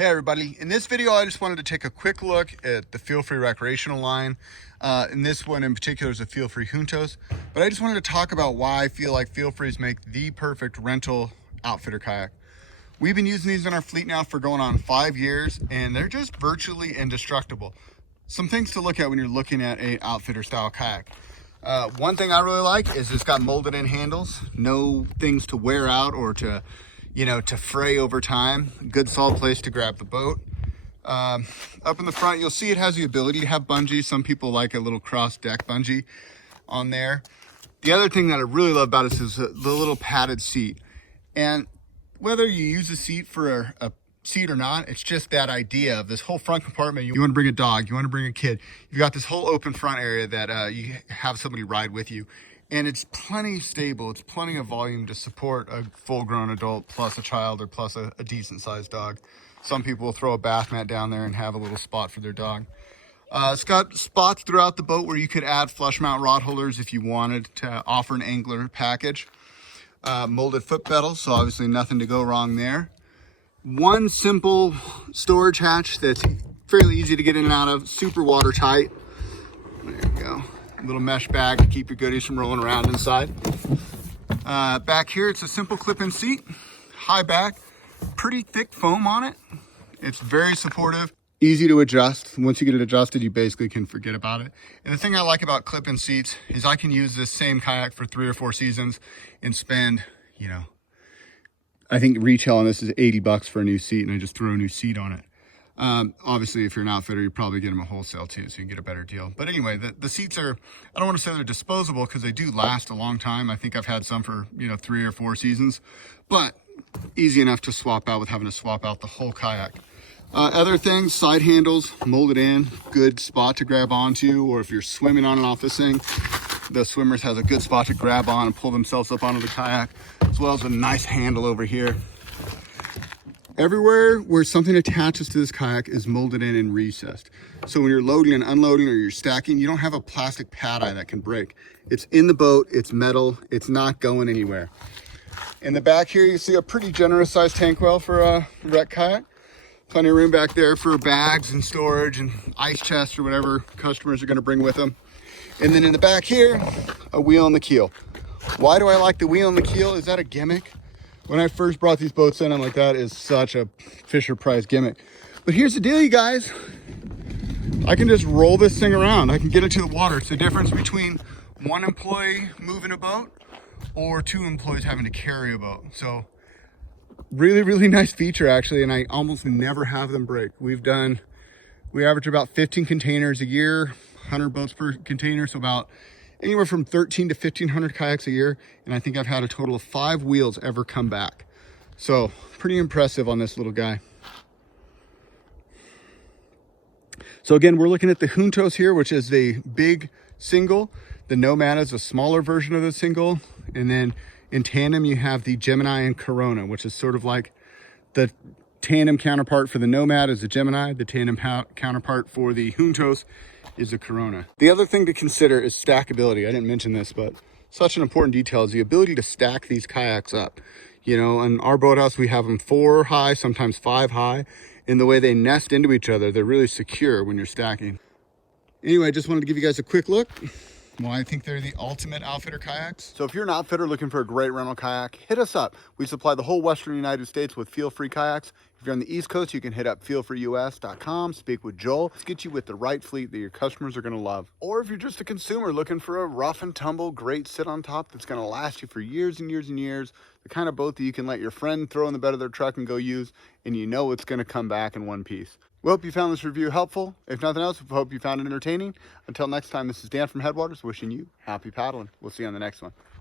Hey everybody, in this video I just wanted to take a quick look at the Feelfree recreational line. And this one in particular is a Feelfree Juntos. But I just wanted to talk about why I feel like Feelfrees make the perfect rental outfitter kayak. We've been using these in our fleet now for going on 5 years, and they're just virtually indestructible. Some things to look at when you're looking at a outfitter style kayak. One thing I really like is it's got molded in handles, no things to wear out or to fray over time. Good solid place to grab the boat. Up in the front, you'll see it has the ability to have bungee. Some people like a little cross deck bungee on there. The other thing that I really love about it is the little padded seat. And whether you use the seat for a seat or not, it's just that idea of this whole front compartment. You want to bring a dog, you want to bring a kid, you've got this whole open front area that you have somebody ride with you. And it's plenty stable. It's plenty of volume to support a full-grown adult plus a child or plus a decent-sized dog. Some people will throw a bath mat down there and have a little spot for their dog. It's got spots throughout the boat where you could add flush mount rod holders if you wanted to offer an angler package. Molded foot pedals, so obviously nothing to go wrong there. One simple storage hatch that's fairly easy to get in and out of, super watertight. There you go. Little mesh bag to keep your goodies from rolling around inside. Back here, it's a simple clip-in seat, high back, pretty thick foam on it. It's very supportive, easy to adjust. Once you get it adjusted, you basically can forget about it. And the thing I like about clip-in seats is I can use this same kayak for 3 or 4 seasons and spend, I think retail on this is $80 for a new seat, and I just throw a new seat on it. Obviously, if you're an outfitter, you probably get them a wholesale too, so you can get a better deal. But anyway, the seats are, I don't want to say they're disposable because they do last a long time. I think I've had some for, 3 or 4 seasons, but easy enough to swap out with having to swap out the whole kayak. Other things, side handles, molded in, good spot to grab onto, or if you're swimming on and off this thing, the swimmers has a good spot to grab on and pull themselves up onto the kayak, as well as a nice handle over here. Everywhere where something attaches to this kayak is molded in and recessed. So when you're loading and unloading or you're stacking, you don't have a plastic pad eye that can break. It's in the boat, it's metal, it's not going anywhere. In the back here, you see a pretty generous sized tank well for a wreck kayak. Plenty of room back there for bags and storage and ice chests or whatever customers are gonna bring with them. And then in the back here, a wheel on the keel. Why do I like the wheel on the keel? Is that a gimmick? When I first brought these boats in, I'm like, that is such a Fisher Price gimmick. But here's the deal, you guys. I can just roll this thing around. I can get it to the water. It's the difference between 1 employee moving a boat or 2 employees having to carry a boat. So really, really nice feature actually, and I almost never have them break. We average about 15 containers a year, 100 boats per container, so about anywhere from 13 to 1,500 kayaks a year, and I think I've had a total of 5 wheels ever come back. So pretty impressive on this little guy. So again, we're looking at the Juntos here, which is the big single. The Nomad is a smaller version of the single, and then in tandem you have the Gemini and Corona, which is sort of like the tandem counterpart for the Nomad is the Gemini. The tandem counterpart for the Juntos is the Corona. The other thing to consider is stackability. I didn't mention this, but such an important detail is the ability to stack these kayaks up. In our boathouse, we have them 4 high, sometimes 5 high. And the way they nest into each other, they're really secure when you're stacking. Anyway, I just wanted to give you guys a quick look. Well, I think they're the ultimate outfitter kayaks. So if you're an outfitter looking for a great rental kayak, hit us up. We supply the whole Western United States with Feelfree kayaks. If you're on the East Coast, you can hit up feelfreeus.com, speak with Joel. Let's get you with the right fleet that your customers are gonna love. Or if you're just a consumer looking for a rough and tumble, great sit on top that's gonna last you for years and years and years, the kind of boat that you can let your friend throw in the bed of their truck and go use, and you know it's gonna come back in one piece. We hope you found this review helpful. If nothing else, we hope you found it entertaining. Until next time, this is Dan from Headwaters wishing you happy paddling. We'll see you on the next one.